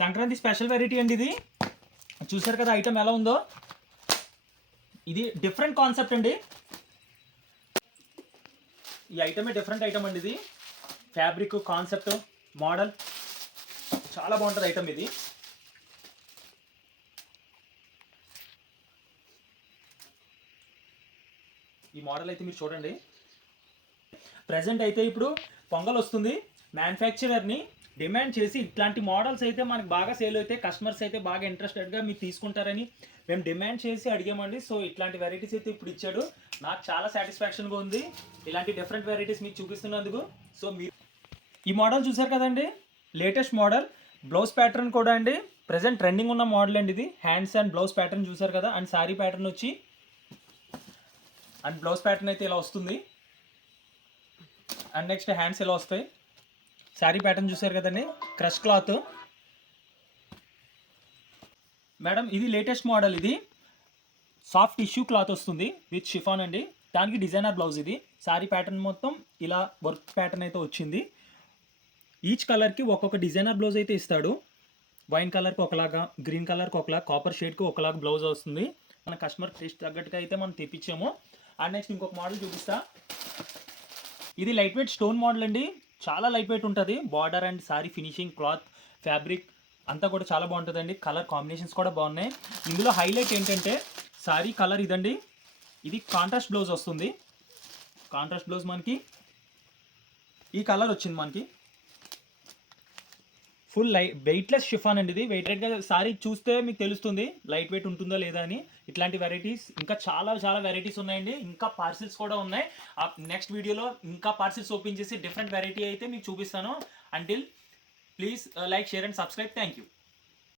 Sankranti special variety అండి ఇది. చూసారు కదా ఐటమ్ ఎలా ఉందో. ఇది డిఫరెంట్ కాన్సెప్ట్ అండి. ఈ ఐటమే డిఫరెంట్ ఐటమ్ అండి. ఇది ఫ్యాబ్రిక్ కాన్సెప్ట్ మోడల్ చాలా బాగుంటుంది ఐటమ్ ఇది. ఈ మోడల్ అయితే మీరు చూడండి. ప్రజెంట్ అయితే ఇప్పుడు పొంగల్ వస్తుంది. మ్యానుఫ్యాక్చరర్ని డిమాండ్ చేసి ఇట్లాంటి మోడల్స్ అయితే మనకు బాగా సేల్ అయితే కస్టమర్స్ అయితే బాగా ఇంట్రెస్టెడ్గా మీరు తీసుకుంటారని మేము డిమాండ్ చేసి అడిగామండి. సో ఇట్లాంటి వెరైటీస్ అయితే ఇప్పుడు ఇచ్చాడు. నాకు చాలా సాటిస్ఫాక్షన్గా ఉంది ఇలాంటి డిఫరెంట్ వెరైటీస్ మీకు చూపిస్తున్నందుకు. సో మీరు ఈ మోడల్ చూసారు కదండి, లేటెస్ట్ మోడల్. బ్లౌజ్ ప్యాటర్న్ కూడా అండి ప్రజెంట్ ట్రెండింగ్ ఉన్న మోడల్ అండి ఇది. హ్యాండ్స్ అండ్ బ్లౌజ్ ప్యాటర్న్ చూసారు కదా. అండ్ శారీ ప్యాటర్న్ వచ్చి అండ్ బ్లౌజ్ ప్యాటర్న్ అయితే ఇలా వస్తుంది. అండ్ నెక్స్ట్ హ్యాండ్స్ ఇలా వస్తాయి. శారీ ప్యాటర్న్ చూసారు కదండి, క్రష్ క్లాత్. మేడం ఇది లేటెస్ట్ మోడల్. ఇది సాఫ్ట్ టిష్యూ క్లాత్ వస్తుంది విత్ షిఫాన్ అండి. దానికి డిజైనర్ బ్లౌజ్. ఇది శారీ ప్యాటర్న్ మొత్తం ఇలా వర్క్ ప్యాటర్న్ అయితే వచ్చింది. ఈచ్ కలర్కి ఒక్కొక్క డిజైనర్ బ్లౌజ్ అయితే ఇస్తాడు. వైన్ కలర్కి ఒకలాగా, గ్రీన్ కలర్కి ఒకలాగా, కాపర్ షేడ్కి ఒకలాగా బ్లౌజ్ వస్తుంది. మన కస్టమర్ టేస్ట్ తగ్గట్టుగా అయితే మనం తెప్పించాము. అండ్ నెక్స్ట్ ఇంకొక మోడల్ చూపిస్తా. ఇది లైట్ వెయిట్ స్టోన్ మోడల్ అండి. చాలా లైట్ వెయిట్ ఉంటుంది. Border and sari finishing, cloth, fabric అంతా కూడా చాలా బాగుంటుందండి. కలర్ కాంబినేషన్స్ కూడా బాగున్నాయి. ఇందులో హైలైట్ ఏంటంటే శారీ కలర్ ఇదండి. ఇది కాంట్రాస్ట్ బ్లౌజ్ వస్తుంది. కాంట్రాస్ట్ బ్లౌజ్ మనకి ఈ కలర్ వచ్చింది. మనకి ఫుల్ వెయిట్లెస్ షిఫాన్ అండి. ఇది వెయిటెడ్గా సారీ చూస్తే మీకు తెలుస్తుంది లైట్ వెయిట్ ఉంటుందా లేదా అని. ఇట్లాంటి వెరైటీస్ ఇంకా చాలా చాలా వెరైటీస్ ఉన్నాయండి. ఇంకా పార్సిల్స్ కూడా ఉన్నాయి. నెక్స్ట్ వీడియోలో ఇంకా పార్సిల్స్ ఓపెన్ చేసి డిఫరెంట్ వెరైటీ అయితే మీకు చూపిస్తాను. Until please like, share and subscribe. Thank you.